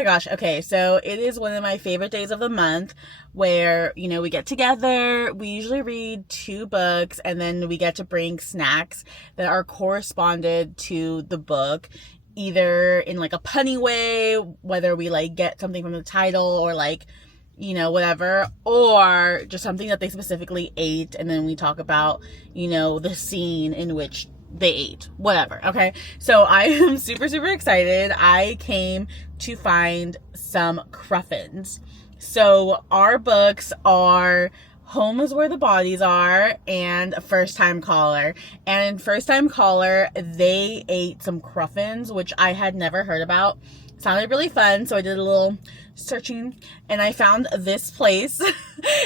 my gosh. Okay, so it is one of my favorite days of the month where, you know, we get together. We usually read 2 books and then we get to bring snacks that are corresponded to the book, either in like a punny way, whether we like get something from the title or like, you know, whatever, or just something that they specifically ate, and then we talk about, you know, the scene in which they ate, whatever. Okay, so I am super excited. I came to find some Cruffins. So our books are Home is Where the Bodies Are and First Time Caller. And in First Time Caller, they ate some Cruffins, which I had never heard about. Sounded really fun, so I did a little searching and I found this place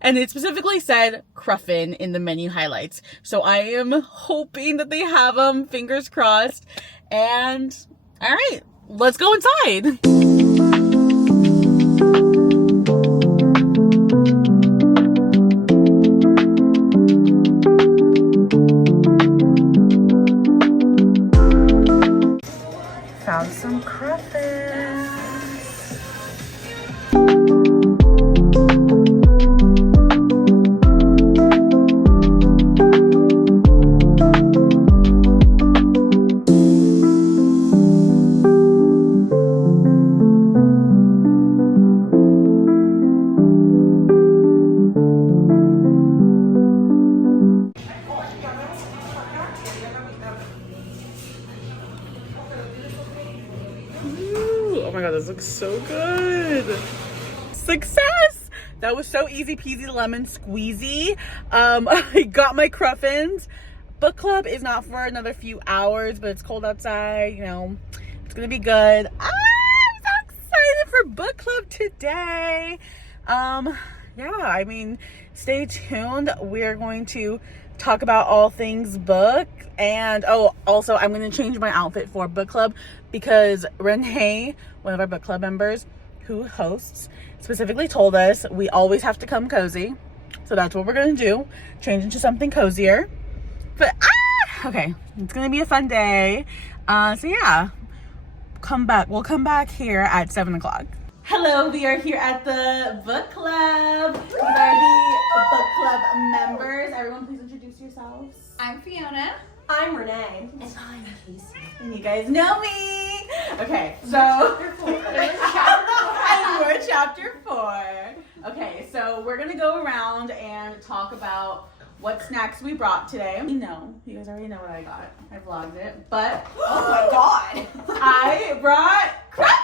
and it specifically said Cruffin in the menu highlights. So I am hoping that they have them, fingers crossed. And all right, let's go inside. Found some Cruffins. Oh my god, this looks so good. Success! That was so easy peasy lemon squeezy. I got my Cruffins. Book club is not for another few hours, but it's cold outside, you know, it's gonna be good. I'm so excited for book club today. Yeah, I mean, stay tuned. We're going to talk about all things book, and also I'm going to change my outfit for book club because Renee, one of our book club members who hosts, specifically told us we always have to come cozy. So that's what we're going to do, change into something cozier. But okay, it's going to be a fun day. So yeah, we'll come back here at 7 o'clock. Hello, we are here at the book club. These are the book club members. Everyone, please introduce yourselves. I'm Fiona. I'm Renee. And I'm Casey. And you guys know me. Okay, so we're chapter 4. Okay, so we're gonna go around and talk about what snacks we brought today. You guys already know what I got. I vlogged it, but Oh my god. I brought Cruffin.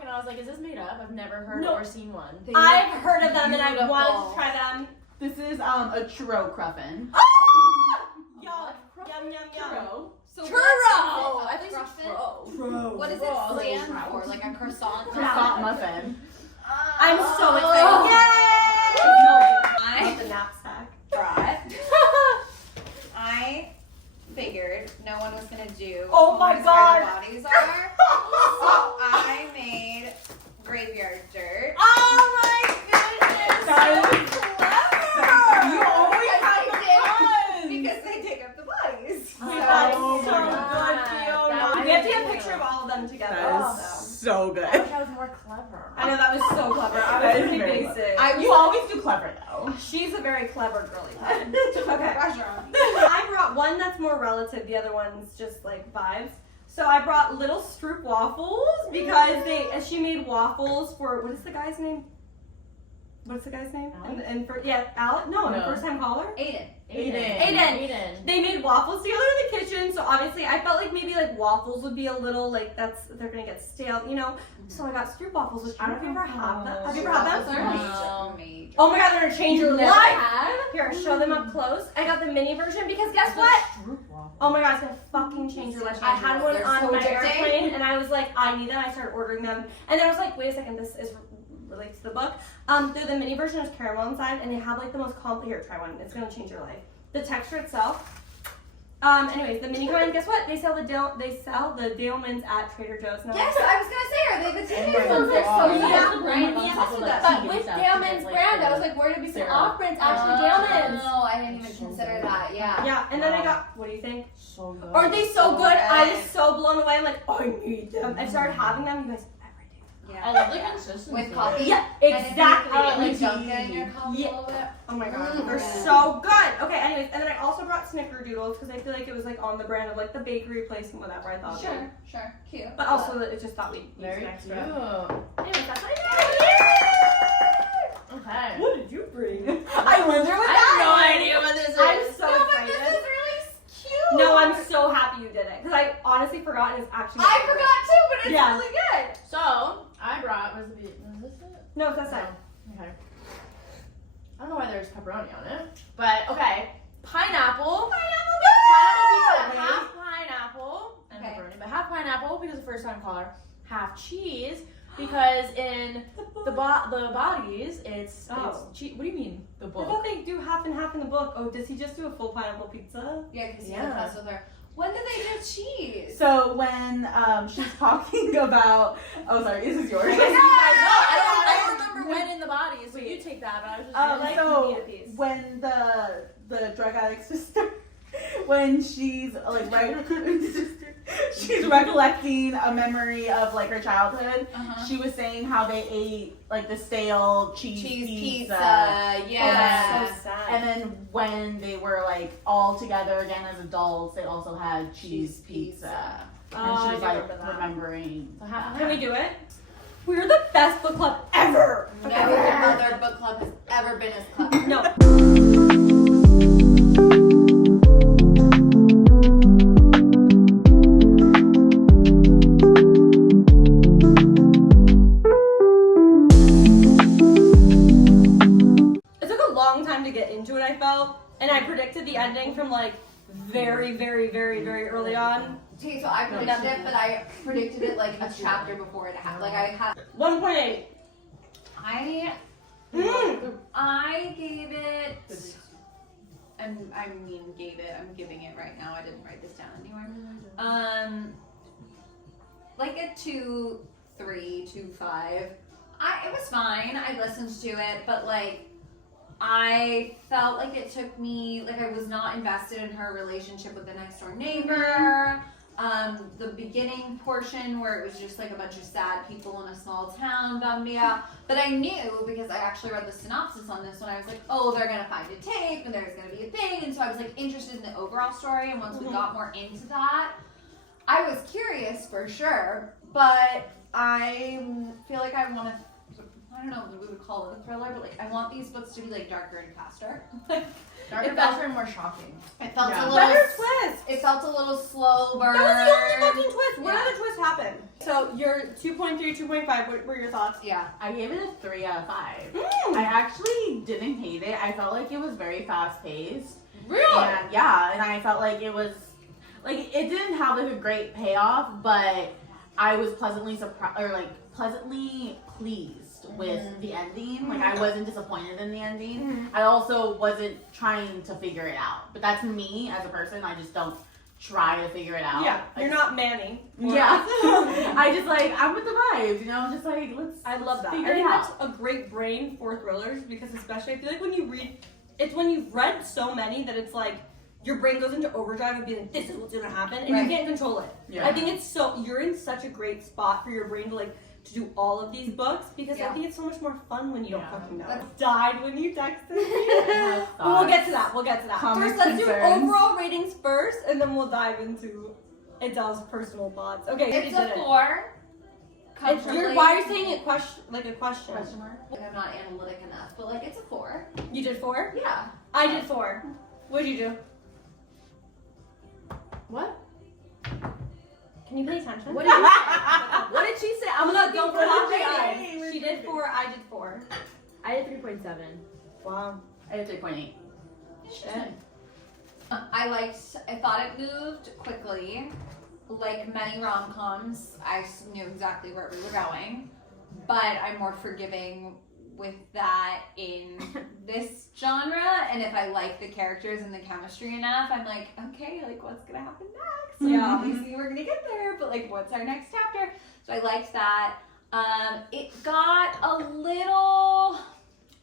And I was like, is this made up? I've never heard or seen one. I've heard of them and I wanted to try them. This is a churro Cruffin. Yum, yum, yum, yum. Churro. So Churro! I think it's Churro. What does it stand for? Like a croissant? Croissant muffin. I'm so excited. Yay! Love the knapsack. Brought. I figured no one was gonna do. Oh my god. Where the bodies are. So I made graveyard dirt. Oh my goodness. That is clever. You always have the fun. Because they dig up the bodies. That's Oh so my good, God. Fiona. We have to get a picture of all of them together. That is so good. I wish I was more clever. I know, that was so clever. I That was is pretty very basic. You always do clever though. She's a very clever girly. Okay. I brought one that's more relative. The other one's just like vibes. So I brought little Stroop waffles because she made waffles for, what is the guy's name? What's the guy's name? And Alec? No, the First Time Caller? Aiden. They made waffles together in the kitchen, so obviously I felt like maybe like waffles would be a little like they're gonna get stale, you know. So I got Stroop waffles, which I don't know if you ever had them. Have you ever had them? No. Oh my god, they're gonna change your Never life. had? Here, I'll show them up close. I got the mini version because guess what? Oh my god, it's gonna fucking change your life. I had one They're on so my addicting. airplane and I was like, I need them. I started ordering them, and then I was like, wait a second, this is relates to the book. They're the mini version is caramel inside, and they have like the most here, try one. It's gonna change your life. The texture itself, Anyways, the mini kind, guess what? They sell the Daleman's at Trader Joe's now. Yes, I was gonna say, are they the teenage Oh my ones? They're so God. cute. Yeah. Brand Yeah, on top of that but vegan with stuff, Daleman's like, brand, I the was like, where did we see syrup. off brands? Actually, Daleman's. No, I didn't even consider that. Yeah. Yeah, and then I got, what do you think? So good. Aren't they so So good? I good. was so blown away. I'm like, oh, I need them. I started having them, you guys, every day. Yeah. I love the consistency. With coffee. Yeah, And if exactly. you put, like Like Dunkin' in your coffee Yeah. a little bit. Oh my god, Mm. they're so good. Okay, anyways, and then I also brought snickerdoodles because I feel like it was like on the brand of like the bakery place and whatever I thought. Sure, sure, cute. But also, it's just thought we'd use Very an cute. extra. Anyways, that's what Okay. What did you bring? I wonder what I have no idea what this is. I'm so No, but excited. this is really cute. No, I'm so happy you did it because I honestly forgot and it's actually. I forgot too, but it's Yeah. really good. So, I brought, was this it? No, that's not. Okay. I don't know why there's pepperoni on it, but okay. Pineapple. Pineapple pizza. Half pineapple and Okay. pepperoni, but half pineapple because the first time caller. Half cheese because in the bodies it's Oh. cheese. What do you mean? The I book. thought they do half and half in the book. Oh, does he just do a full pineapple pizza? Yeah, because Yeah. you mess with her. When did they do cheese? So when she's talking about, oh sorry, this is yours. I don't remember when in the bodies, so you take that. But I was just like so you need a piece. when the drug addict sister, when she's like she's recollecting a memory of like her childhood, Uh-huh. she was saying how they ate like the stale cheese Pizza. Oh, Yeah. that's so sad. And then when they were like all together again as adults, they also had cheese pizza. And Oh, she was I like remember that. remembering. So half Can we do it? We're the best book club ever. Never other book club has ever been as clever. No. It took a long time to get into it, I felt, and I predicted the ending from like very, very, very, very early on. Okay, so I predicted it, but I predicted it like a chapter before it happened. Like I had, 1.8. I gave it. I'm giving it right now. I didn't write this down anywhere. Like a 2, 3, 2, 5. It was fine. I listened to it, but like, I felt like it took me, like I was not invested in her relationship with the next door neighbor. The beginning portion where it was just like a bunch of sad people in a small town bummed me out. But I knew because I actually read the synopsis on this one, I was like, oh, they're gonna find a tape and there's gonna be a thing. And so I was like interested in the overall story. And once we got more into that, I was curious for sure. But I feel like I want to, I don't know if we would call it a thriller, but like I want these books to be like darker and faster. Darker, It felt- faster, and more shocking. It felt Yeah. a little. Better twist. It felt a little slow burn. That was the only fucking twist. What Yeah. other twist happened? So your 2.3, 2.5. What were your thoughts? Yeah. I gave it a 3 out of 5. Mm. I actually didn't hate it. I felt like it was very fast paced. Really? And yeah, and I felt like it was like it didn't have like a great payoff, but I was pleasantly surprised or like pleasantly pleased with the ending. Like I wasn't disappointed in the ending. I also wasn't trying to figure it out. But that's me as a person. I just don't try to figure it out. Yeah, I you're just- not Manny. Yeah. I just like I'm with the vibes, you know, just like let's I love that. I figure it think out. that's a great brain for thrillers because especially I feel like when you read, it's when you've read so many that it's like your brain goes into overdrive and being like, this is what's gonna happen, and Right. you can't control it. Yeah. I think it's so you're in such a great spot for your brain to like to do all of these books because I Yeah. think it's so much more fun when you don't Yeah. fucking know. That's- Died when you texted me. Have But we'll get thoughts. to that. We'll get to that. Comments, First, let's do concerns. overall ratings first, and then we'll dive into Adele's personal thoughts. Okay, It's you did a it. 4. It's, why are you saying it like a question? Question mark? Like I'm not analytic enough, but like it's a 4. You did 4? Yeah. I did 4. What'd you do? What? Can you pay attention? What did you say? What did she say? I'm not looking going for for that the rating. rating. She did 4. I did 4. I did 3.7. Wow. I had 3.8. I thought it moved quickly. Like many rom-coms, I knew exactly where we were going, but I'm more forgiving with that in this genre, and if I like the characters and the chemistry enough, I'm like, okay, like what's gonna happen next? Like, obviously we're gonna get there, but like what's our next chapter? So I liked that. It got a little,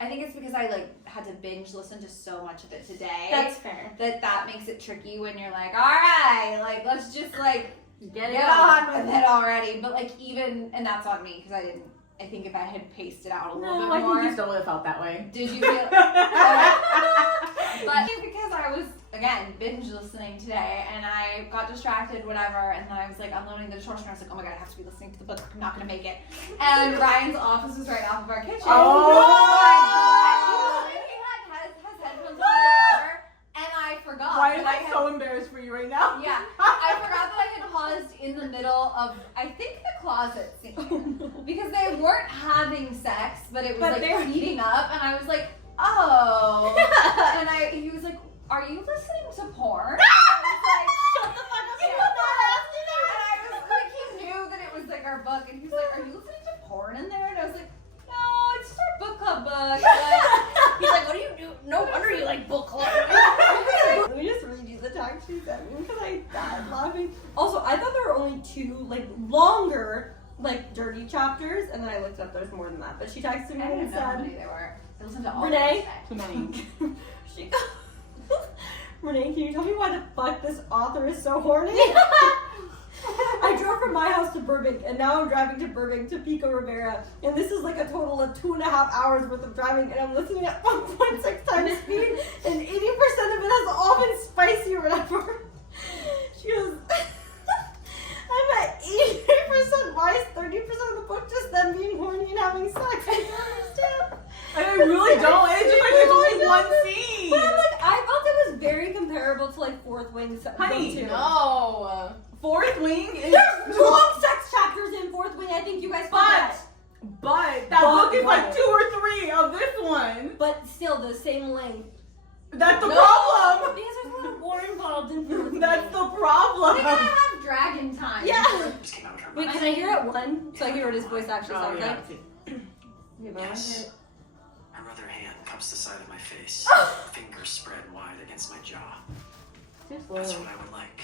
I think it's because I like had to binge listen to so much of it today. That's fair. That makes it tricky when you're like, all right, like let's just like Get on with it already. But like even, and that's on me because I think if I had paced it out a little bit I more. think you still would have felt that way. Did you feel? But because I was again binge listening today, and I got distracted, whatever, and then I was like unloading the dishwasher, and I was like, oh my god, I have to be listening to the book. I'm not gonna make it. And Ryan's office was right off of our kitchen. Oh my god! He has headphones on or whatever, and I forgot. Why am that I so embarrassed for you right now? Yeah, I forgot that I had paused in the middle of, I think, the closet scene. Because they weren't having sex, but it was But like they're heating up, and I was like, oh. And he was like, are you listening to porn? And I was like, shut the fuck up, And I was like, he knew that it was like our book, and he was like, are you listening to porn in there? And I was like, no, it's just our book club book. He's like, what do you do? No wonder you like book club. Let me just read you the text she sent me because I died laughing. Also, I thought there were only 2 like longer like dirty chapters, and then I looked up there's more than that. But she texted me I and didn't know how said, many there were. I listened to all Renee? Too many. she Renee, can you tell me why the fuck this author is so horny? I drove from my house to Burbank, and now I'm driving to Burbank to Pico Rivera, and this is like a total of 2.5 hours worth of driving, and I'm listening at 1.6 times speed, and 80% of it has all been spicy or whatever. She goes, I'm at 88%. Why is 30% of the book just them being horny and having sex? I don't understand. I really don't. It's just like there's only one scene. But I'm like, I felt it was very comparable to like Fourth Wing. Honey, book 2. no. Fourth Wing is There's long sex chapters in Fourth Wing. I think you guys forget. but that book is like 2 or 3 of this one. But still the same length. That's the problem. Because there's a lot of war involved in Fourth Wing. That's the problem. We gotta have dragon time. Yeah. Just came out of her Wait, mouth. can I hear it one? So I hear what his voice actually Oh, sounds yeah. like. Yes. Her other hand cups the side of my face, fingers spread wide against my jaw. That's what I would like.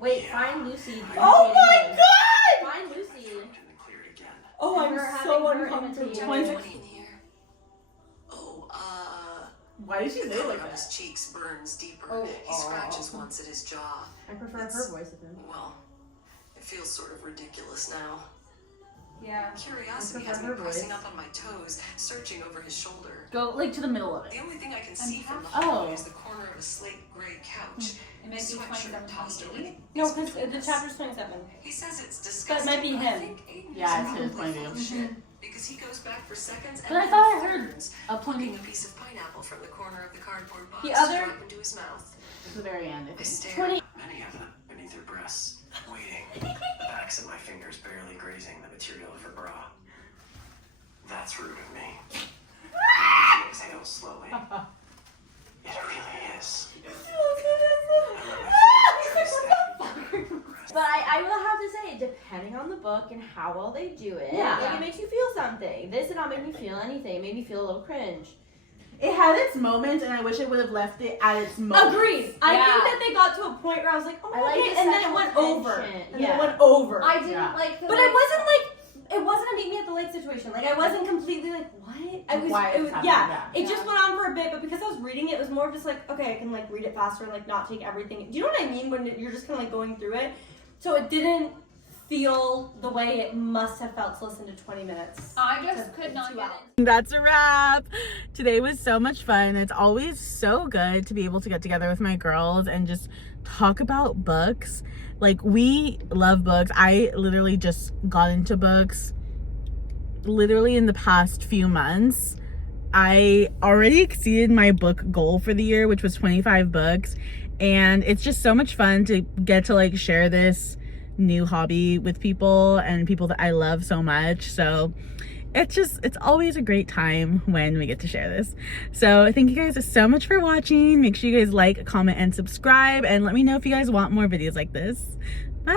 Wait, Yeah. find Lucy. Oh my god! Find Lucy. And then clear it again. Oh, I'm We're so having her uncomfortable. imitate 20 in here. Oh, Why did she the say it color like of that? his cheeks burns deeper. Oh, He scratches once at his jaw. I prefer It's- her voice of him. Well, it feels sort of ridiculous now. Yeah. Curiosity I has prefer me her pressing voice. up on my toes, searching over his shoulder. Go like to the middle of The it. only thing I can see from the Oh. hallway is the corner of a slate gray couch. It might His be sweatshirt tossed over 27. No, his because between the us. chapter's 27. He says it's That disgusting. might be but I him. think Aiden Yeah, is it's his probably point of full view. of shit, because he goes back for seconds and But I then thought I heard thorns, a plucking point a piece of pineapple from the corner of the cardboard box The to other- drop into his mouth. to the very end. I I think. stare, 20 many of them beneath her breasts, waiting, the backs of my fingers barely grazing the material of her bra. That's rude of me. She exhales slowly. It really is. I let my fingers trace that deeper. But I will have to say, depending on the book and how well they do it, Yeah. like, it makes you feel something. This did not make me feel anything. It made me feel a little cringe. It had its moments, and I wish it would have left it at its moment. Agreed. I Yeah. think that they got to a point where I was like, oh, I like okay, the and then it sexual went over. tension. And then Yeah. it went over. I didn't Yeah. like the But it wasn't like, it wasn't a meet me at the lake situation. Like, I wasn't completely like, what? I was, Why it it's was happening, yeah. yeah. It just went on for a bit, but because I was reading it, it was more of just like, okay, I can like read it faster and like not take everything. Do you know what I mean when you're just kind of like going through it? So it didn't feel the way it must have felt to listen to 20 minutes. I just could not get it. That's a wrap. Today was so much fun. It's always so good to be able to get together with my girls and just talk about books. Like, we love books. I literally just got into books literally in the past few months. I already exceeded my book goal for the year, which was 25 books. And it's just so much fun to get to like share this new hobby with people and people that I love so much. So it's always a great time when we get to share this. So thank you guys so much for watching. Make sure you guys like, comment, and subscribe, and let me know if you guys want more videos like this. Bye.